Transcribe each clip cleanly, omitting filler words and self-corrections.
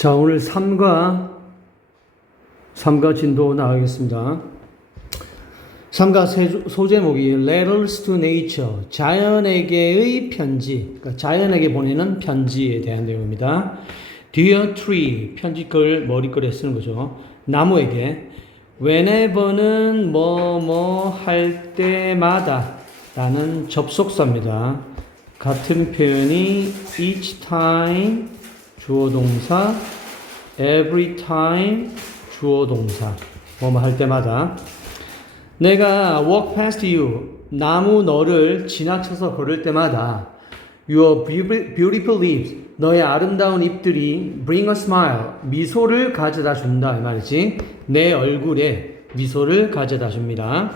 자, 오늘 3과 진도 나가겠습니다. 3과 소제목이 Letters to Nature, 자연에게의 편지, 그러니까 자연에게 보내는 편지에 대한 내용입니다. Dear Tree, 편지글 머리글에 쓰는 거죠. 나무에게 whenever는 뭐뭐 할 때마다 라는 접속사입니다. 같은 표현이 each time 주어 동사, every time 주어 동사, 뭐뭐 할 때마다. 내가 walk past you, 나무 너를 지나쳐서 걸을 때마다 your beautiful lips, 너의 아름다운 잎들이 bring a smile, 미소를 가져다 준다 이 말이지. 내 얼굴에 미소를 가져다 줍니다.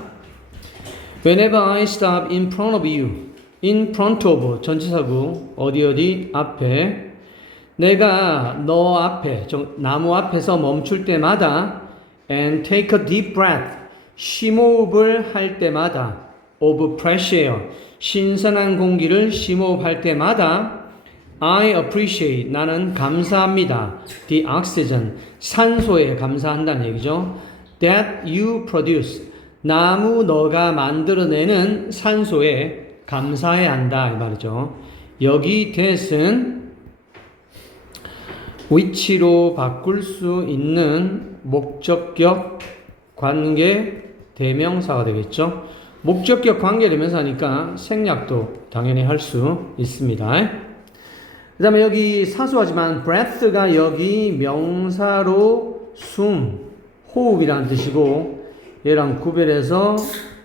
Whenever I stop in front of you, in front of 전치사구 어디 앞에, 내가 너 앞에 나무 앞에서 멈출 때마다 and take a deep breath, 심호흡을 할 때마다 of fresh air, 신선한 공기를 심호흡할 때마다 I appreciate, 나는 감사합니다. The oxygen, 산소에 감사한다는 얘기죠. That you produce, 나무 너가 만들어내는 산소에 감사해야 한다 이 말이죠. 여기 that은 위치로 바꿀 수 있는 목적격 관계 대명사가 되겠죠. 목적격 관계 대명사니까 생략도 당연히 할 수 있습니다. 그 다음에 여기 사소하지만 breath가 여기 명사로 숨, 호흡이라는 뜻이고, 얘랑 구별해서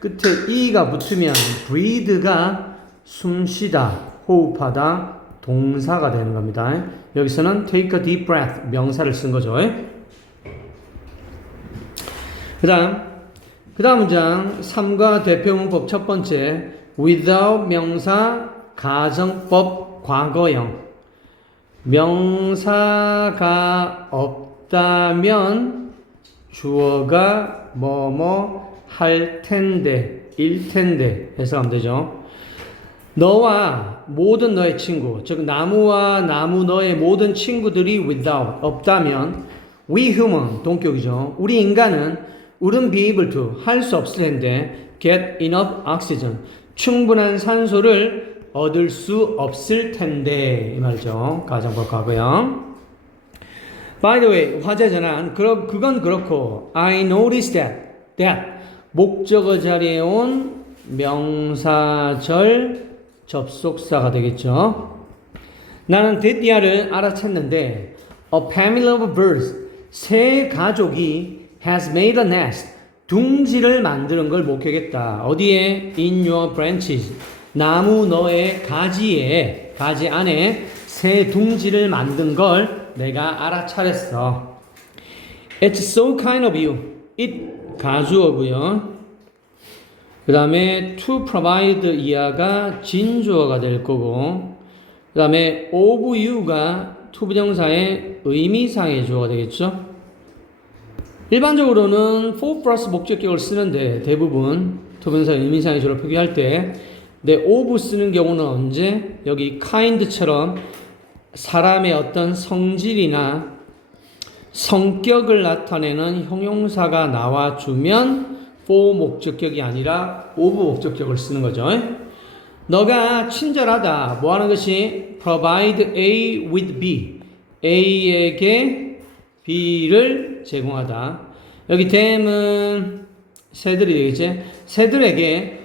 끝에 e가 붙으면 breathe가 숨쉬다, 호흡하다, 동사가 되는 겁니다. 여기서는 take a deep breath, 명사를 쓴 거죠. 그 다음 문장 3과 대표문법 첫 번째, without 명사, 가정법, 과거형. 명사가 없다면 주어가 뭐뭐 할 텐데, 일 텐데 해석하면 되죠. 너와 모든 너의 친구, 즉 나무와 나무 너의 모든 친구들이 without, 없다면 we human, 동격이죠. 우리 인간은 wouldn't be able to, 할 수 없을 텐데 get enough oxygen, 충분한 산소를 얻을 수 없을 텐데 이 말이죠. 가정법 과거형. By the way, 화제 전환. 그건 그렇고 I noticed that 목적어 자리에 온 명사절 접속사가 되겠죠. 나는 데디아를 알아챘는데 a family of birds, 새 가족이 has made a nest, 둥지를 만드는 걸 목격했다. 어디에? in your branches, 나무 너의 가지 안에 새 둥지를 만든 걸 내가 알아차렸어. It's so kind of you. it 가주어고요. 그 다음에 to provide 이하가 진주어가 될 거고, 그 다음에 of you가 투부정사의 의미상의 주어가 되겠죠. 일반적으로는 for 플러스 목적격을 쓰는데 대부분 투부정사의 의미상의 주어를 표기할 때 of 쓰는 경우는 언제? 여기 kind처럼 사람의 어떤 성질이나 성격을 나타내는 형용사가 나와주면 for 목적격이 아니라 of 목적격을 쓰는 거죠. 너가 친절하다. 뭐 하는 것이? provide A with B. A에게 B를 제공하다. 여기 dam은 새들이 되겠지? 새들에게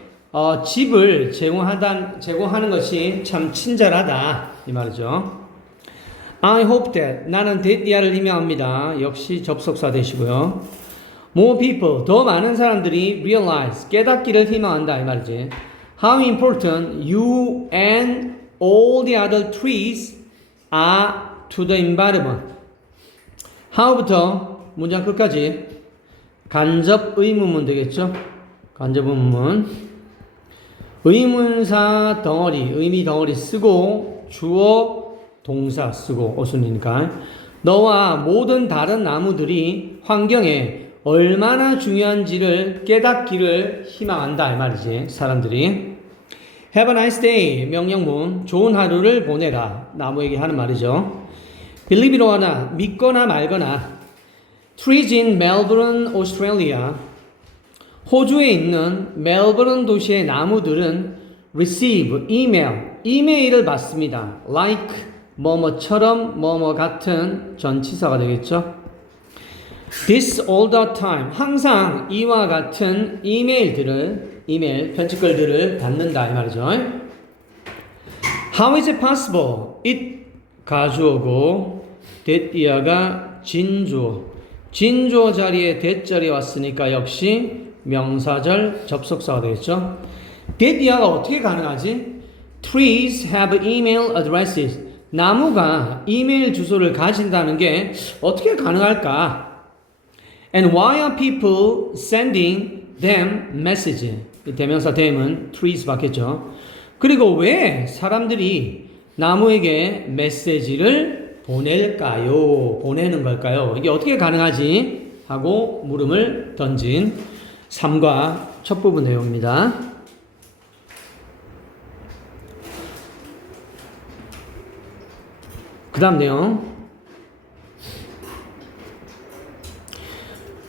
집을 제공하는 것이 참 친절하다. 이 말이죠. I hope that, 나는 데디아를 희망합니다. 역시 접속사 되시고요. More people, 더 많은 사람들이 realize, 깨닫기를 희망한다 이 말이지. How important you and all the other trees are to the environment. How부터 문장 끝까지 간접 의문문 되겠죠. 간접 의문문. 의문사 덩어리, 의미 덩어리 쓰고 주어 동사 쓰고 어순이니까. 너와 모든 다른 나무들이 환경에 얼마나 중요한지를 깨닫기를 희망한다 이 말이지. 사람들이 Have a nice day, 명령문, 좋은 하루를 보내라. 나무에게 하는 말이죠. believe it or not, 믿거나 말거나 trees in Melbourne, Australia 호주에 있는 멜버른 도시의 나무들은 receive, 이메일을 받습니다. like, 뭐뭐처럼, 뭐뭐 같은 전치사가 되겠죠. this all the time, 항상 이와 같은 이메일, 편지글들을 받는다 이 말이죠. How is it possible? it 가주어고 that이야가 진주어 자리에 that 자리에 왔으니까 역시 명사절 접속사가 되겠죠. that이야가 어떻게 가능하지? Trees have email addresses. 나무가 이메일 주소를 가진다는 게 어떻게 가능할까? And why are people sending them message? 대명사 them은 trees 받겠죠. 그리고 왜 사람들이 나무에게 메시지를 보내는 걸까요? 이게 어떻게 가능하지? 하고 물음을 던진 3과 첫 부분 내용입니다. 그 다음 내용.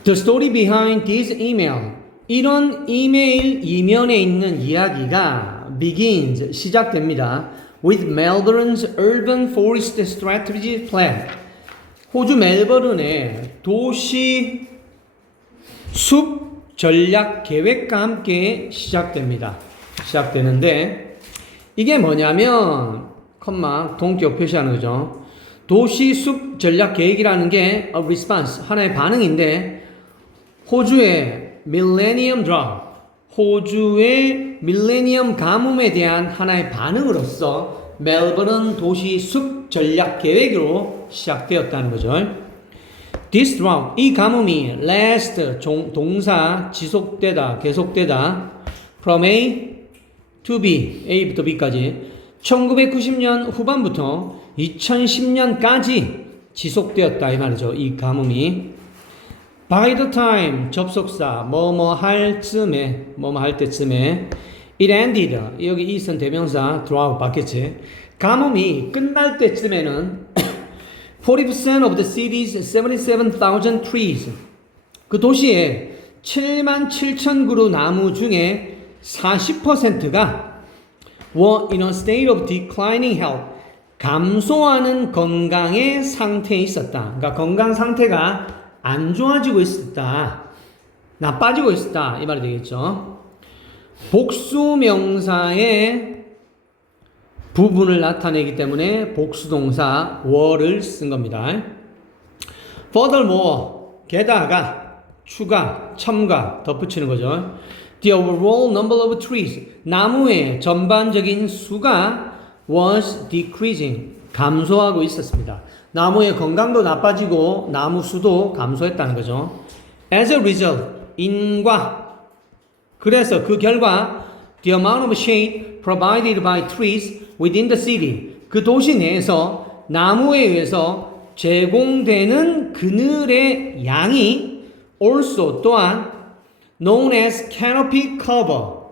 The story behind this email. 이런 이메일 이면에 있는 이야기가 begins, 시작됩니다. With Melbourne's Urban Forest Strategy Plan. 호주 멜버른의 도시 숲 전략 계획과 함께 시작되는데 이게 뭐냐면 동격 표시하는 거죠. 도시 숲 전략 계획이라는 게 a response, 하나의 반응인데 호주의 밀레니엄 드랍, 호주의 밀레니엄 가뭄에 대한 하나의 반응으로서 멜버른 도시 숲 전략 계획으로 시작되었다는 거죠. This drought, 이 가뭄이 last, 동사 지속되다, 계속되다 from A to B, A부터 B까지 1990년 후반부터 2010년까지 지속되었다 이 말이죠. 이 가뭄이 by the time, 접속사 뭐뭐 할 때쯤에 it ended, 여기 is은 대명사 drought 받겠지. 가뭄이 끝날 때쯤에는 40% of the city's 77,000 trees, 그 도시의 77,000그루 나무 중에 40%가 were in a state of declining health, 감소하는 건강의 상태에 있었다. 그러니까 건강 상태가 안 좋아지고 있었다, 나빠지고 있었다 이 말이 되겠죠. 복수명사의 부분을 나타내기 때문에 복수동사 were를 쓴 겁니다. Furthermore, 게다가 추가, 첨가, 덧붙이는 거죠. The overall number of trees, 나무의 전반적인 수가 was decreasing, 감소하고 있었습니다. 나무의 건강도 나빠지고 나무 수도 감소했다는 거죠. As a result, 그래서 그 결과 the amount of shade provided by trees within the city, 그 도시 내에서 나무에 의해서 제공되는 그늘의 양이 also 또한 known as canopy cover,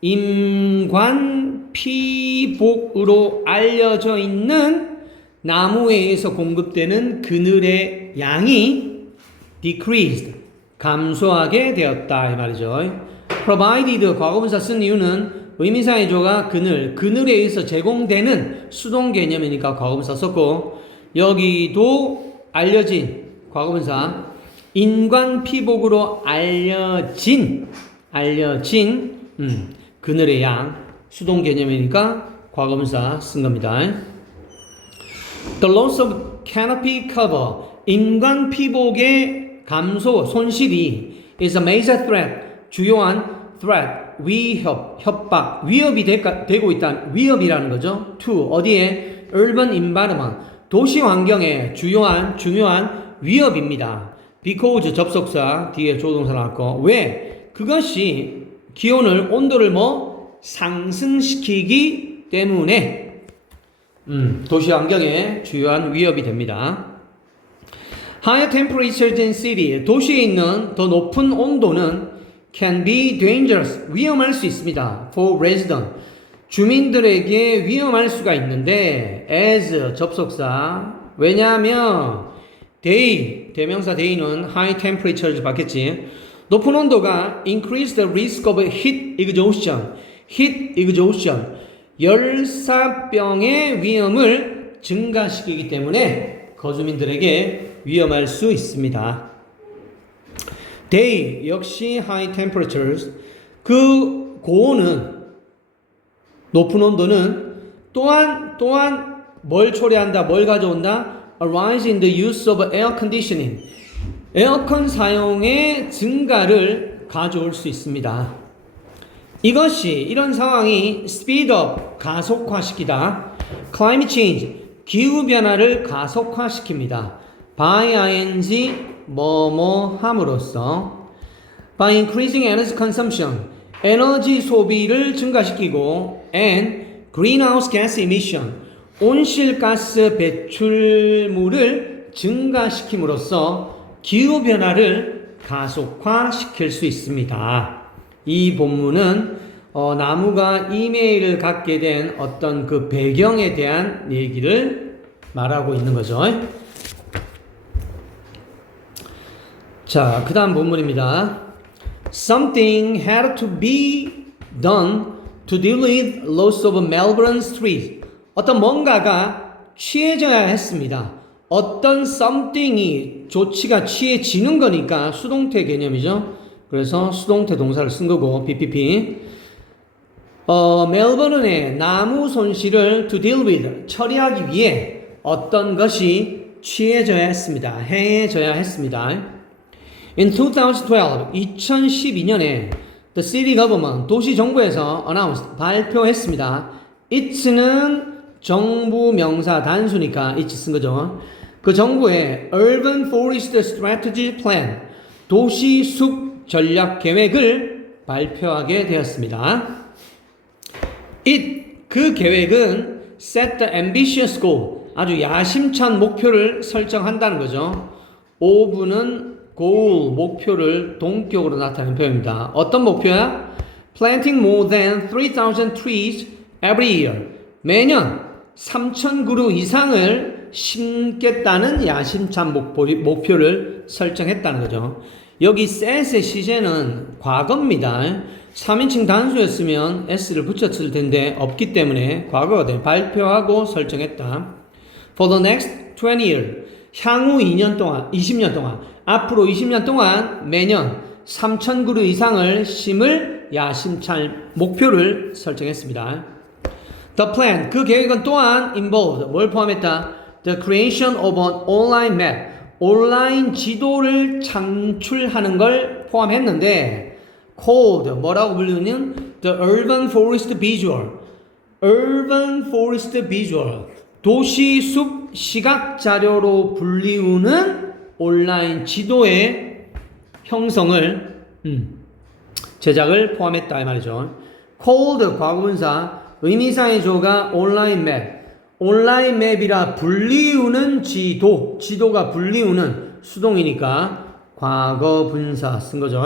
임관 피복으로 알려져 있는 나무에 의해서 공급되는 그늘의 양이 decreased, 감소하게 되었다 이 말이죠. provided 과거분사 쓴 이유는 의미상의 조가 그늘에 의해서 제공되는 수동 개념이니까 과거분사 썼고, 여기도 알려진 과거분사 인관 피복으로 알려진 그늘의 양, 수동 개념이니까 과거분사 쓴 겁니다. The loss of canopy cover, 인관 피복의 감소, 손실이 is a major threat, 주요한 threat, 협박, 위협이 되고 있다. 위협이라는 거죠. to, 어디에? urban environment, 도시 환경에 중요한 위협입니다. because, 접속사, 뒤에 조동사 나왔고, 왜? 그것이 기온을, 온도를 상승시키기 때문에 도시 환경에 주요한 위협이 됩니다. Higher temperatures in city, 도시에 있는 더 높은 온도는 can be dangerous, 위험할 수 있습니다. for resident, 주민들에게 위험할 수가 있는데 as 접속사 왜냐하면 they 대명사 they는 high temperature를 받겠지. 높은 온도가 increase the risk of heat exhaustion heat exhaustion 열사병의 위험을 증가시키기 때문에 거주민들에게 위험할 수 있습니다. they 역시 high temperatures 그 고온은 높은 온도는 또한 뭘 초래한다 뭘 가져온다 a rise in the use of air conditioning 에어컨 사용의 증가를 가져올 수 있습니다. 이것이 이런 상황이 speed up 가속화시키다 climate change 기후변화를 가속화시킵니다. by ing 뭐뭐 함으로써 by increasing energy consumption 에너지 소비를 증가시키고 and greenhouse gas emission 온실가스 배출물을 증가시킴으로써 기후변화를 가속화시킬 수 있습니다. 이 본문은 나무가 이메일을 갖게 된 어떤 그 배경에 대한 얘기를 말하고 있는 거죠. 자, 그 다음 본문입니다. Something had to be done to deal with loss of Melbourne's trees. 어떤 뭔가가 취해져야 했습니다. 어떤 something이 조치가 취해지는 거니까 수동태 개념이죠. 그래서 수동태 동사를 쓴 거고 BPP. 멜버른의 나무 손실을 to deal with 처리하기 위해 어떤 것이 취해져야 했습니다. 행해져야 했습니다. In 2012년에 the city government 도시 정부에서 announced 발표했습니다. It's는 정부 명사 단수니까 it 쓴 거죠. 그 정부의 Urban Forest Strategy Plan 도시 숲 전략 계획을 발표하게 되었습니다. 그 계획은 set the ambitious goal 아주 야심찬 목표를 설정한다는 거죠. of는 goal 목표를 동격으로 나타내는 표현입니다. 어떤 목표야? Planting more than 3,000 trees every year 매년 3,000그루 이상을 심겠다는 야심찬 목표를 설정했다는 거죠. 여기 set의 시제는 과거입니다. 3인칭 단수였으면 s를 붙였을 텐데 없기 때문에 과거가 돼. 발표하고 설정했다. For the next 20 years 향후 2년 동안 20년 동안 앞으로 20년 동안 매년 3,000그루 이상을 심을 야심찬 목표를 설정했습니다. The plan, 그 계획은 또한 involved, 뭘 포함했다? The creation of an online map, 온라인 지도를 창출하는 걸 포함했는데 called, 뭐라고 불리는? The Urban Forest Visual, Urban Forest Visual, 도시 숲 시각 자료로 불리우는 온라인 지도의 형성을 제작을 포함했다 이 말이죠. called 과거분사 의미상의 조가 온라인 맵 온라인 맵이라 불리우는 지도가 불리우는 수동이니까 과거분사 쓴 거죠.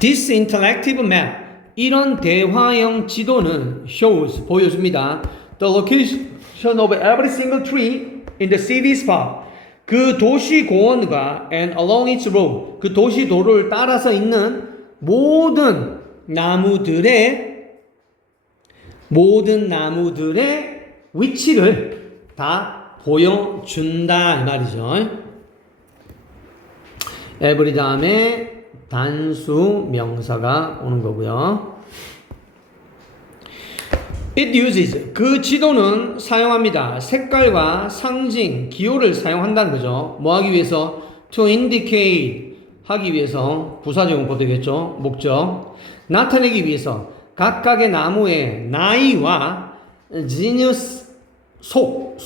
This interactive map 이런 대화형 지도는 shows 보여줍니다. The location of every single tree in the city's park 그 도시 공원과 and along its road 그 도시 도로를 따라서 있는 모든 나무들의 위치를 다 보여준다 이 말이죠. every 다음에 단수 명사가 오는 거고요. It uses 그 지도는 사용합니다. 색깔과 상징, 기호를 사용한다는 거죠. 뭐 하기 위해서? To indicate 하기 위해서 부사적용법 되겠죠. 목적 나타내기 위해서 각각의 나무의 나이와 genus 속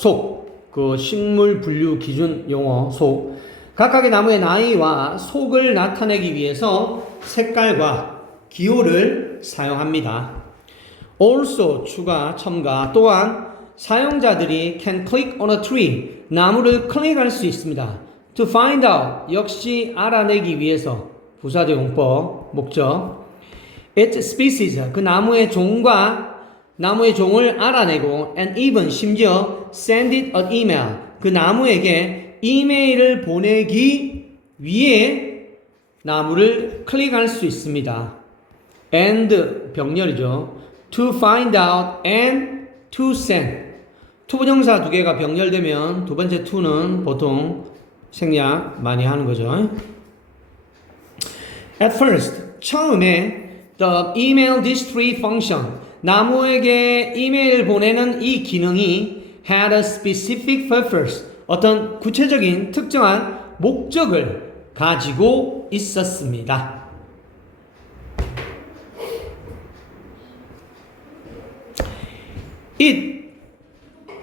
그 식물 분류 기준 용어 속 각각의 나무의 나이와 속을 나타내기 위해서 색깔과 기호를 사용합니다. also 추가 첨가 또한 사용자들이 can click on a tree 나무를 클릭할 수 있습니다. to find out 역시 알아내기 위해서 부사적 용법 목적 its species, 그 나무의 종과 나무의 종을 알아내고 and even 심지어 send it an email, 그 나무에게 이메일을 보내기 위해 나무를 클릭할 수 있습니다. and 병렬이죠. to find out and to send. 투부정사 두 개가 병렬되면 두 번째 to는 보통 생략 많이 하는 거죠. At first, 처음에 the email distree function, 나무에게 이메일 보내는 이 기능이 had a specific purpose, 어떤 구체적인 특정한 목적을 가지고 있었습니다.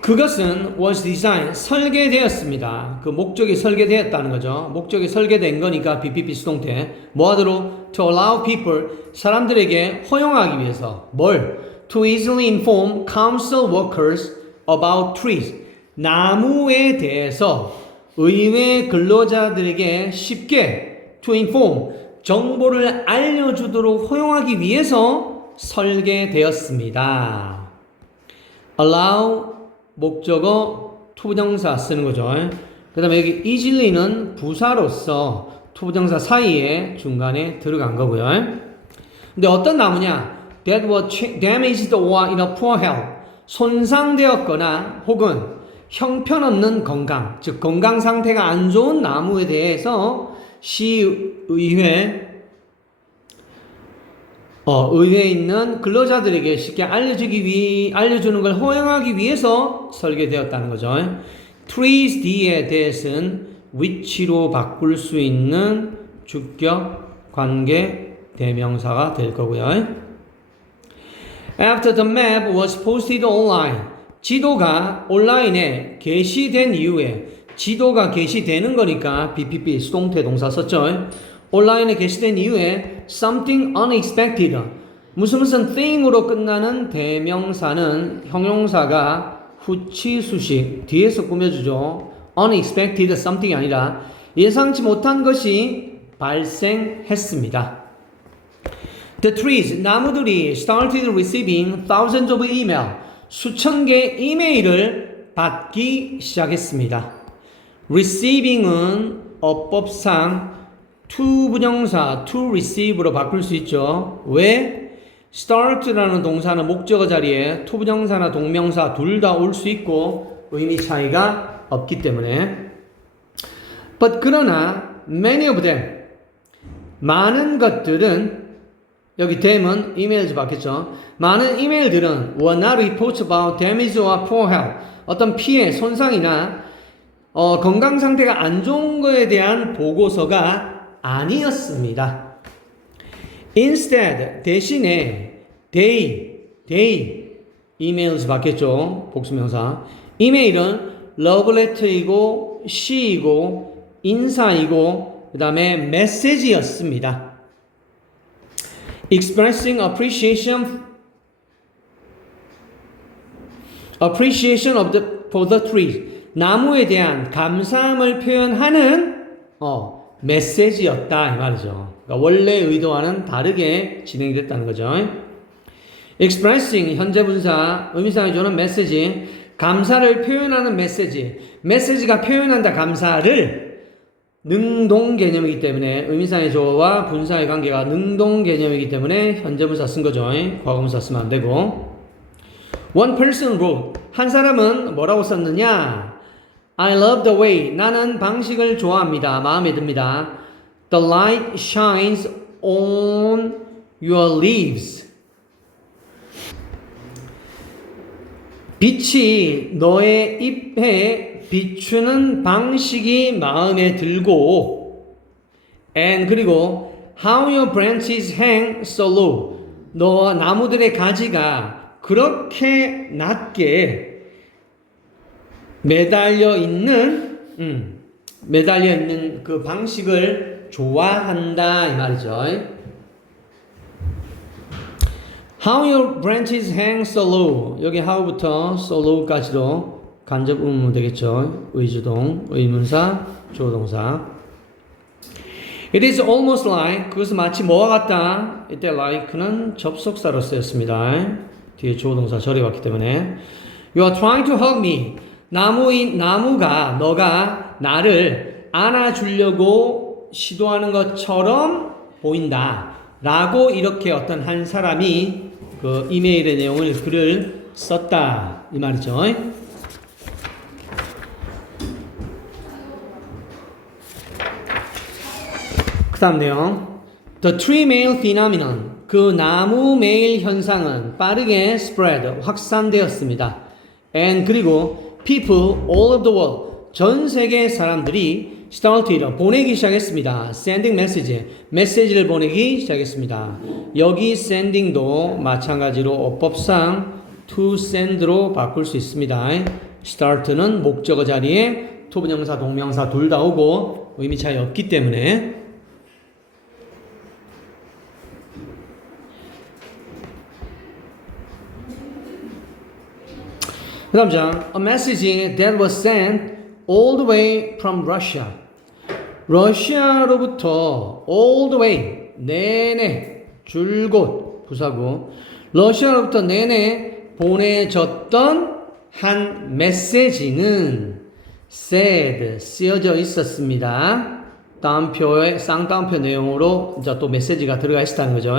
그것은 was designed, 설계되었습니다. 그 목적이 설계되었다는 거죠. 목적이 설계된 거니까 BPP 수동태. 뭐하도록? To allow people, 사람들에게 허용하기 위해서. 뭘? To easily inform council workers about trees. 나무에 대해서 의회 근로자들에게 쉽게 to inform, 정보를 알려주도록 허용하기 위해서 설계되었습니다. allow 목적어 투부정사 쓰는 거죠. 그 다음에 여기 easily는 부사로서 투부정사 사이에 중간에 들어간 거고요. 근데 어떤 나무냐? That was damaged or in a poor health. 손상되었거나 혹은 형편없는 건강, 즉 건강 상태가 안 좋은 나무에 대해서 시의회 의회에 있는 근로자들에게 쉽게 알려주는 걸 허용하기 위해서 설계되었다는 거죠. trees 뒤에 대해서는 which로 바꿀 수 있는 주격 관계 대명사가 될 거고요. After the map was posted online, 지도가 온라인에 게시된 이후에, 지도가 게시되는 거니까 BPP 수동태 동사 썼죠. 온라인에 게시된 이후에 something unexpected, 무슨 thing으로 끝나는 대명사는 형용사가 후치수식 뒤에서 꾸며주죠. unexpected something이 아니라 예상치 못한 것이 발생했습니다. The trees, 나무들이 started receiving thousands of email, 수천 개의 이메일을 받기 시작했습니다. receiving은 어법상 to 부정사 to receive로 바꿀 수 있죠. 왜? start라는 동사는 목적어 자리에 to 부정사나 동명사 둘 다 올 수 있고 의미 차이가 없기 때문에. But 그러나 many of them, 많은 것들은, 여기 them은 이메일에서 받겠죠. 많은 이메일들은 were not reports about damage or poor health, 어떤 피해, 손상이나 건강 상태가 안 좋은 거에 대한 보고서가 아니었습니다. Instead, 대신에 they emails 받겠죠. 복수명사. 이메일은 러브레터이고 시이고 인사이고 그 다음에 메시지였습니다. Expressing appreciation for the tree, 나무에 대한 감사함을 표현하는 메시지였다 이 말이죠. 그러니까 원래 의도와는 다르게 진행됐다는 거죠. Expressing 현재 분사 의미상의 조는 메시지, 감사를 표현하는 메시지, 메시지가 표현한다 감사를, 능동 개념이기 때문에 의미상의 조와 분사의 관계가 능동 개념이기 때문에 현재 분사 쓴 거죠. 과거분사 쓰면 안 되고. One person wrote, 한 사람은 뭐라고 썼느냐? I love the way, 나는 방식을 좋아합니다. 마음에 듭니다. The light shines on your leaves. 빛이 너의 잎에 비추는 방식이 마음에 들고, and 그리고 how your branches hang so low, 너 나무들의 가지가 그렇게 낮게 매달려 있는 그 방식을 좋아한다 이 말이죠. How your branches hang so low. 여기 how부터 so low까지도 간접 의문문 되겠죠. 의주동, 의문사, 조동사. It is almost like 그것은 마치 뭐와 같다. 이때 like는 접속사로 쓰였습니다. 뒤에 주어 동사 절에 왔기 때문에 You are trying to hug me. 나무가 너가 나를 안아주려고 시도하는 것처럼 보인다. 라고 이렇게 어떤 한 사람이 그 이메일의 내용을 글을 썼다. 이 말이죠. 그 다음 내용. The tree mail phenomenon. 그 나무 메일 현상은 빠르게 spread, 확산되었습니다. And 그리고 people all over the world. 전 세계 사람들이 started 보내기 시작했습니다. sending message. 메시지를 보내기 시작했습니다. 여기 sending도 마찬가지로 어법상 to send로 바꿀 수 있습니다. start는 목적어 자리에 투부정사, 동명사 둘 다 오고 의미 차이 없기 때문에 그 다음 장 A message that was sent all the way from Russia. 러시아로부터 all the way 내내 줄곧 부사고 러시아로부터 내내 보내졌던 한 메시지는 said 쓰여져 있었습니다. 다음표에 쌍따옴표 내용으로 이제 또 메시지가 들어가 있었다는 거죠.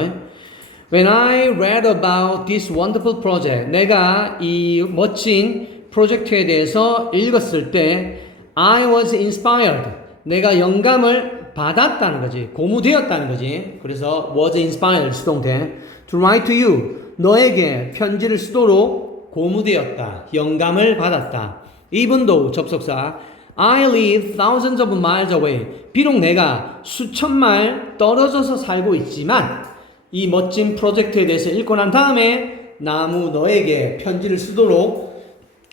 When I read about this wonderful project, 내가 이 멋진 프로젝트에 대해서 읽었을 때 I was inspired. 내가 영감을 받았다는 거지. 고무되었다는 거지. 그래서 was inspired 수동태. To write to you. 너에게 편지를 쓰도록 고무되었다. 영감을 받았다. Even though 접속사. I live thousands of miles away. 비록 내가 수천 마일 떨어져서 살고 있지만 이 멋진 프로젝트에 대해서 읽고 난 다음에 나무 너에게 편지를 쓰도록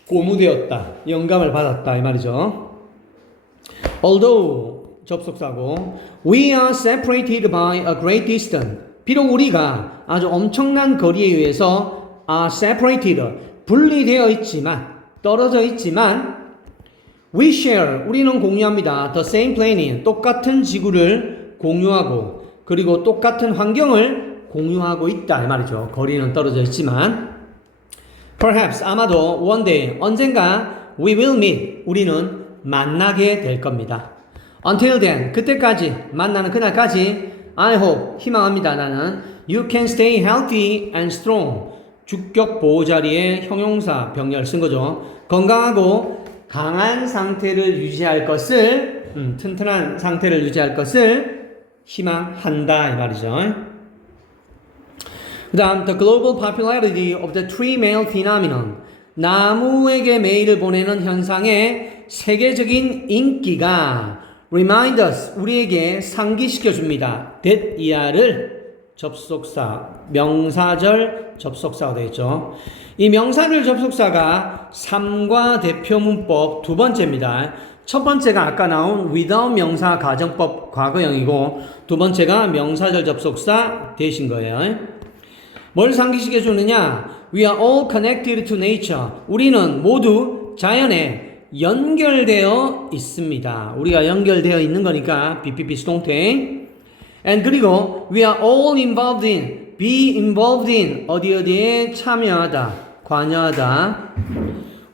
고무되었다. 영감을 받았다. 이 말이죠. Although 접속사고 We are separated by a great distance. 비록 우리가 아주 엄청난 거리에 의해서 are separated 분리되어 있지만 떨어져 있지만 We share 우리는 공유합니다. The same planet 똑같은 지구를 공유하고 그리고 똑같은 환경을 공유하고 있다 이 말이죠. 거리는 떨어져 있지만 Perhaps 아마도 one day 언젠가 we will meet 우리는 만나게 될 겁니다. Until then 그때까지 만나는 그날까지 I hope 희망합니다. 나는 You can stay healthy and strong 주격 보호 자리에 형용사 병렬 쓴 거죠. 건강하고 강한 상태를 유지할 것을 튼튼한 상태를 유지할 것을 희망한다 이 말이죠. 그 다음 The global popularity of the tree mail phenomenon 나무에게 메일을 보내는 현상의 세계적인 인기가 remind us 우리에게 상기시켜 줍니다. that 이하를 접속사 명사절 접속사가 되겠죠. 이 명사절 접속사가 3과 대표문법 두 번째입니다. 첫 번째가 아까 나온 without 명사 가정법 과거형이고 두 번째가 명사절 접속사 되신 거예요. 뭘 상기시켜 주느냐? We are all connected to nature. 우리는 모두 자연에 연결되어 있습니다. 우리가 연결되어 있는 거니까 BPP 수동태. And 그리고 we are all involved in, be involved in 어디에 참여하다, 관여하다.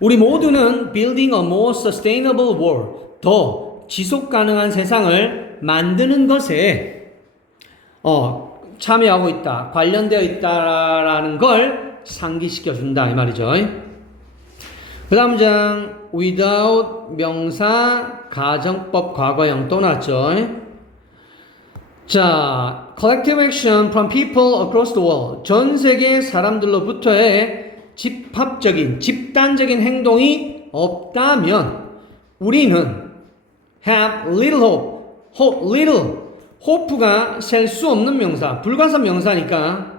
우리 모두는 building a more sustainable world, 더 지속 가능한 세상을 만드는 것에 참여하고 있다, 관련되어 있다라는 걸 상기시켜 준다 이 말이죠. 그 다음 장 without 명사 가정법 과거형 또 나왔죠. 자, collective action from people across the world. 전 세계 사람들로부터의 집단적인 행동이 없다면 우리는 have little hope, hope가 셀 수 없는 명사, 불가산 명사니까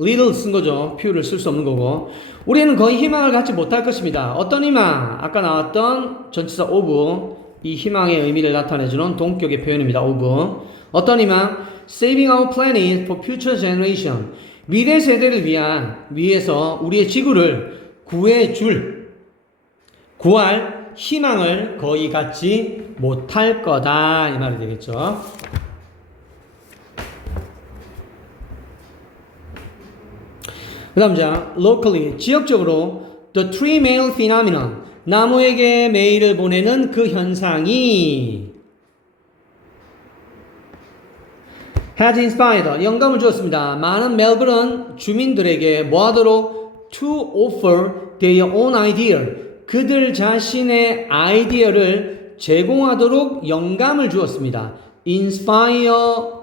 little 쓴 거죠. few를 쓸 수 없는 거고 우리는 거의 희망을 갖지 못할 것입니다. 어떤 희망? 아까 나왔던 전치사 of 이 희망의 의미를 나타내주는 동격의 표현입니다. of 어떤 희망? Saving our planet for future generation. 미래 세대를 위해서 우리의 지구를 구할 희망을 거의 갖지 못할 거다 이 말이 되겠죠. 그 다음 자, locally, 지역적으로 the tree mail phenomenon, 나무에게 메일을 보내는 그 현상이 has inspired, 영감을 주었습니다. 많은 멜버른 주민들에게 뭐하도록 to offer their own idea, 그들 자신의 아이디어를 제공하도록 영감을 주었습니다. inspire,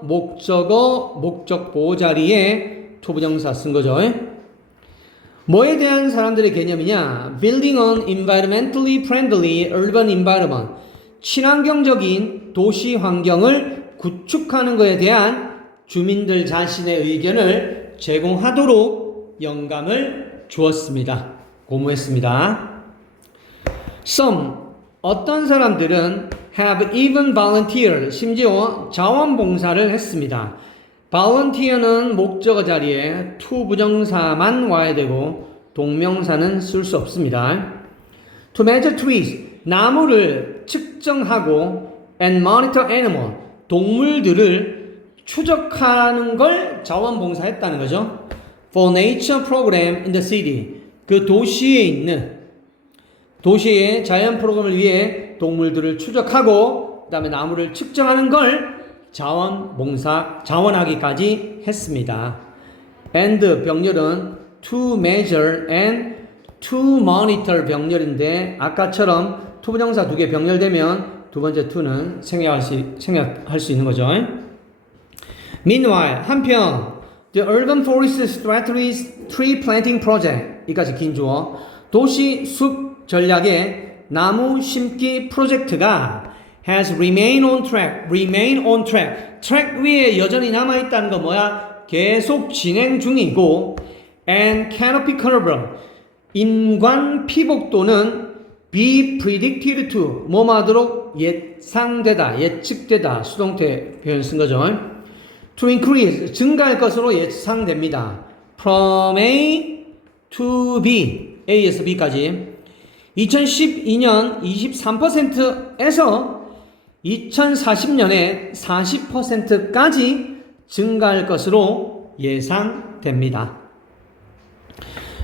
목적어, 목적 보호 자리에 투부정사 쓴 거죠. 뭐에 대한 사람들의 개념이냐? Building an environmentally friendly urban environment. 친환경적인 도시 환경을 구축하는 것에 대한 주민들 자신의 의견을 제공하도록 영감을 주었습니다. 고무했습니다. Some, 어떤 사람들은 have even volunteered, 심지어 자원봉사를 했습니다. volunteer는 목적어 자리에 to 부정사만 와야 되고 동명사는 쓸 수 없습니다. To measure trees, 나무를 측정하고 and monitor animal, 동물들을 추적하는 걸 자원봉사했다는 거죠. For nature program in the city, 그 도시에 있는 도시의 자연 프로그램을 위해 동물들을 추적하고 그 다음에 나무를 측정하는 걸 자원하기까지 했습니다. and 병렬은 to measure and to monitor 병렬인데 아까처럼 투부정사 두 개 병렬되면 두 번째 to는 생략할 수 있는 거죠. Meanwhile, 한편 the Urban Forest Strategies Tree Planting Project, 이까지 긴 주어, 도시 숲 전략의 나무 심기 프로젝트가 has remained on track, 트랙 위에 여전히 남아있다는 거 뭐야? 계속 진행 중이고 and canopy cover, 인관 피복도는 be predicted to, 뭐하도록 예상되다, 예측되다, 수동태 표현 쓴 거죠. to increase, 증가할 것으로 예상됩니다. from A to B, A에서 B까지 2012년 23%에서 2040년에 40%까지 증가할 것으로 예상됩니다.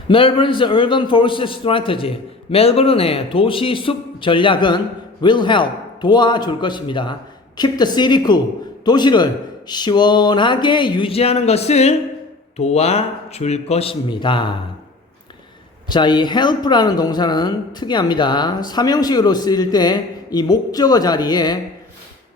Melbourne's Urban Forest Strategy, 멜버른의 도시 숲 전략은 will help, 도와줄 것입니다. Keep the city cool, 도시를 시원하게 유지하는 것을 도와줄 것입니다. 자, 이 help라는 동사는 특이합니다. 삼형식으로 쓰일 때 이 목적어 자리에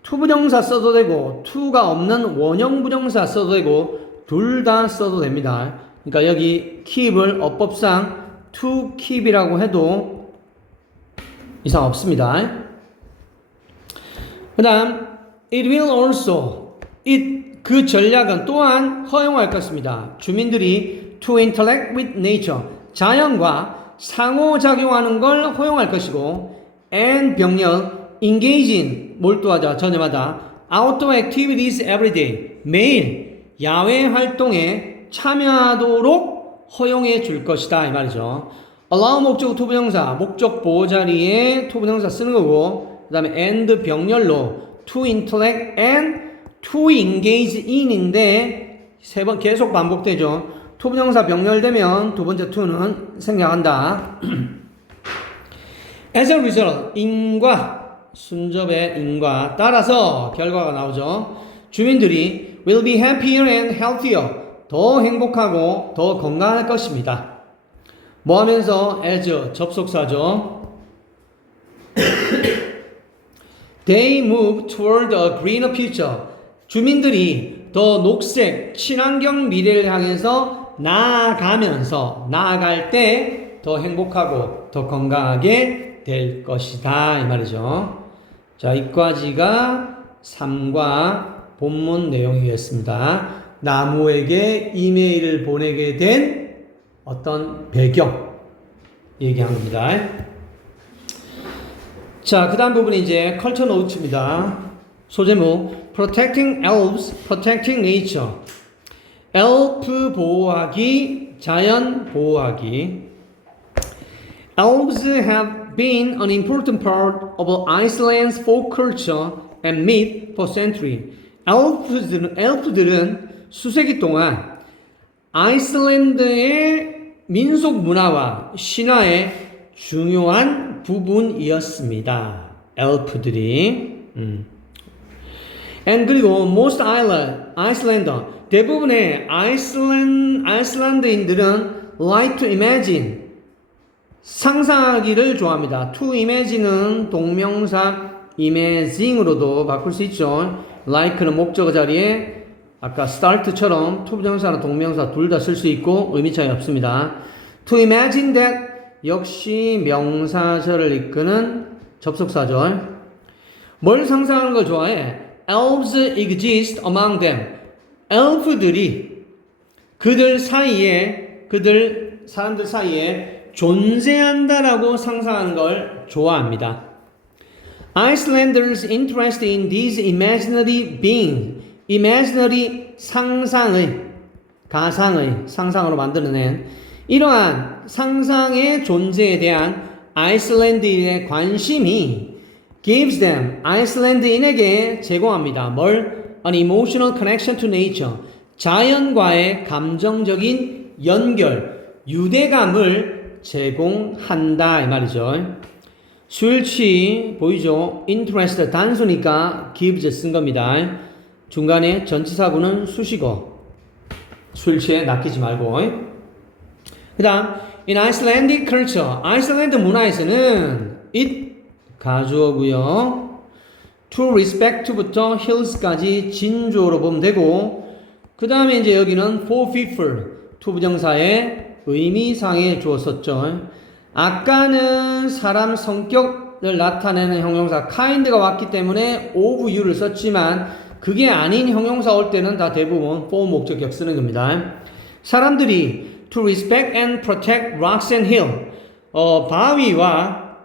투부정사 써도 되고 to가 없는 원형 부정사 써도 되고 둘 다 써도 됩니다. 그러니까 여기 keep을 어법상 to keep이라고 해도 이상 없습니다. 그 다음 it will also, 그 전략은 또한 허용할 것입니다. 주민들이 to interact with nature, 자연과 상호작용하는 걸 허용할 것이고 and 병렬 engage in, 몰두하자, 전념하다, outdoor activities every day, 매일 야외 활동에 참여하도록 허용해 줄 것이다 이 말이죠. allow 목적 투부정사, 목적 보호 자리에 투부정사 쓰는 거고 그 다음에 and 병렬로 to interact and to engage in인데 세 번 계속 반복되죠. 투부정사 병렬되면 두 번째 to는 생략한다. As a result, 인과, 순접의 인과 따라서 결과가 나오죠. 주민들이 will be happier and healthier, 더 행복하고 더 건강할 것입니다. 뭐 하면서 as 접속사죠. They move toward a greener future. 주민들이 더 녹색, 친환경 미래를 향해서 나아갈 때 더 행복하고 더 건강하게 될 것이다 이 말이죠. 자, 이까지가 3과 본문 내용이었습니다. 나무에게 이메일을 보내게 된 어떤 배경 얘기한 겁니다. 자, 그 다음 부분이 이제 컬처 노트입니다. 소제목 Protecting Elves, Protecting Nature. 엘프 보호하기, 자연 보호하기. Elves have been an important part of Iceland's folk culture and myth for centuries. 엘프들은 수세기 동안 아이슬란드의 민속 문화와 신화의 중요한 부분이었습니다. 엘프들이. And 그리고 most Islander 대부분의 아이슬란드인들은 like to imagine 상상하기를 좋아합니다. to imagine은 동명사 imaging으로도 바꿀 수 있죠. like는 목적어 자리에 아까 start처럼 to 부정사나 동명사 둘 다 쓸 수 있고 의미 차이 없습니다. to imagine that 역시 명사절을 이끄는 접속사절. 뭘 상상하는 걸 좋아해? Elves exist among them. 엘프들이 사람들 사이에 존재한다라고 상상하는 걸 좋아합니다. Icelanders interest in these imaginary beings. imaginary 가상의 상상으로 만들어낸 이러한 상상의 존재에 대한 아이슬란드인의 관심이 gives them 아이슬란드인에게 제공합니다. 뭘? An emotional connection to nature. 자연과의 감정적인 연결, 유대감을 제공한다 이 말이죠. 수일치 보이죠? interest 단수니까 gives 쓴 겁니다. 중간에 전치사구는 수식어. 수일치에 낚이지 말고. 그 다음 in Icelandic culture 아이슬란드 문화에서는 it 가주어고요. to respect부터 hills까지 진주어로 보면 되고 그 다음에 이제 여기는 for people to 부정사의 의미상에 주었었죠. 아까는 사람 성격을 나타내는 형용사 kind가 왔기 때문에 of you를 썼지만 그게 아닌 형용사 올 때는 다 대부분 for 목적격 쓰는 겁니다. 사람들이 to respect and protect rocks and hill 바위와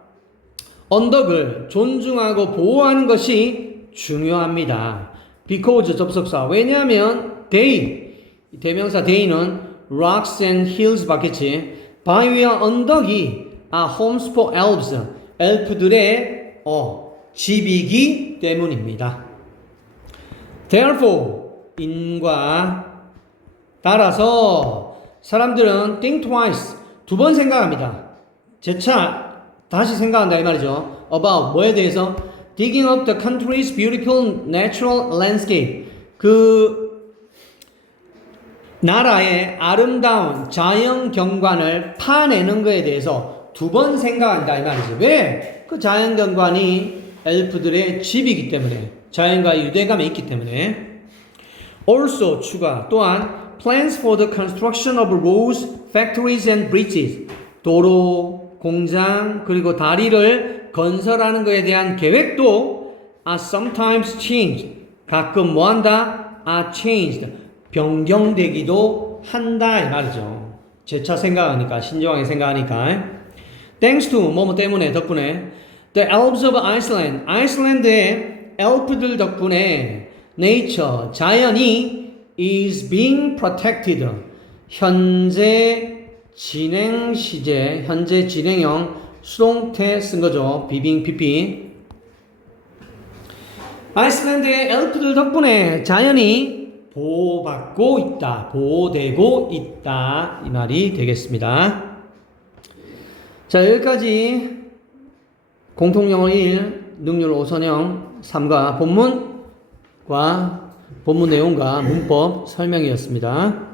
언덕을 존중하고 보호하는 것이 중요합니다. because 접속사 왜냐하면 they 대명사 they는 rocks and hills 받겠지. 바위와 언덕이 are homes for elves 엘프들의 집이기 때문입니다. Therefore 인과 따라서 사람들은 think twice 두 번 생각합니다. 재차 다시 생각한다 이 말이죠. About 뭐에 대해서? Digging up the country's beautiful natural landscape. 그 나라의 아름다운 자연 경관을 파내는 것에 대해서 두 번 생각한다 이 말이죠. 왜? 그 자연 경관이 엘프들의 집이기 때문에 자연과의 유대감이 있기 때문에. Also 추가 또한 plans for the construction of roads, factories and bridges. 도로, 공장 그리고 다리를 건설하는 것에 대한 계획도 are sometimes changed. 가끔 뭐한다? are changed. 변경되기도 한다 이 말이죠. 재차 생각하니까 신중하게 생각하니까. Thanks to 뭐뭐 때문에 덕분에 the elves of Iceland 아이슬란드의 엘프들 덕분에 nature 자연이 is being protected. 현재 진행 시제, 현재 진행형 수동태 쓴 거죠. 비빙 PP. 아이슬란드의 엘프들 덕분에 자연이 보호받고 있다, 보호되고 있다 이 말이 되겠습니다. 자 여기까지 공통영어 1, 능률 5선형 3과 본문 내용과 문법 설명이었습니다.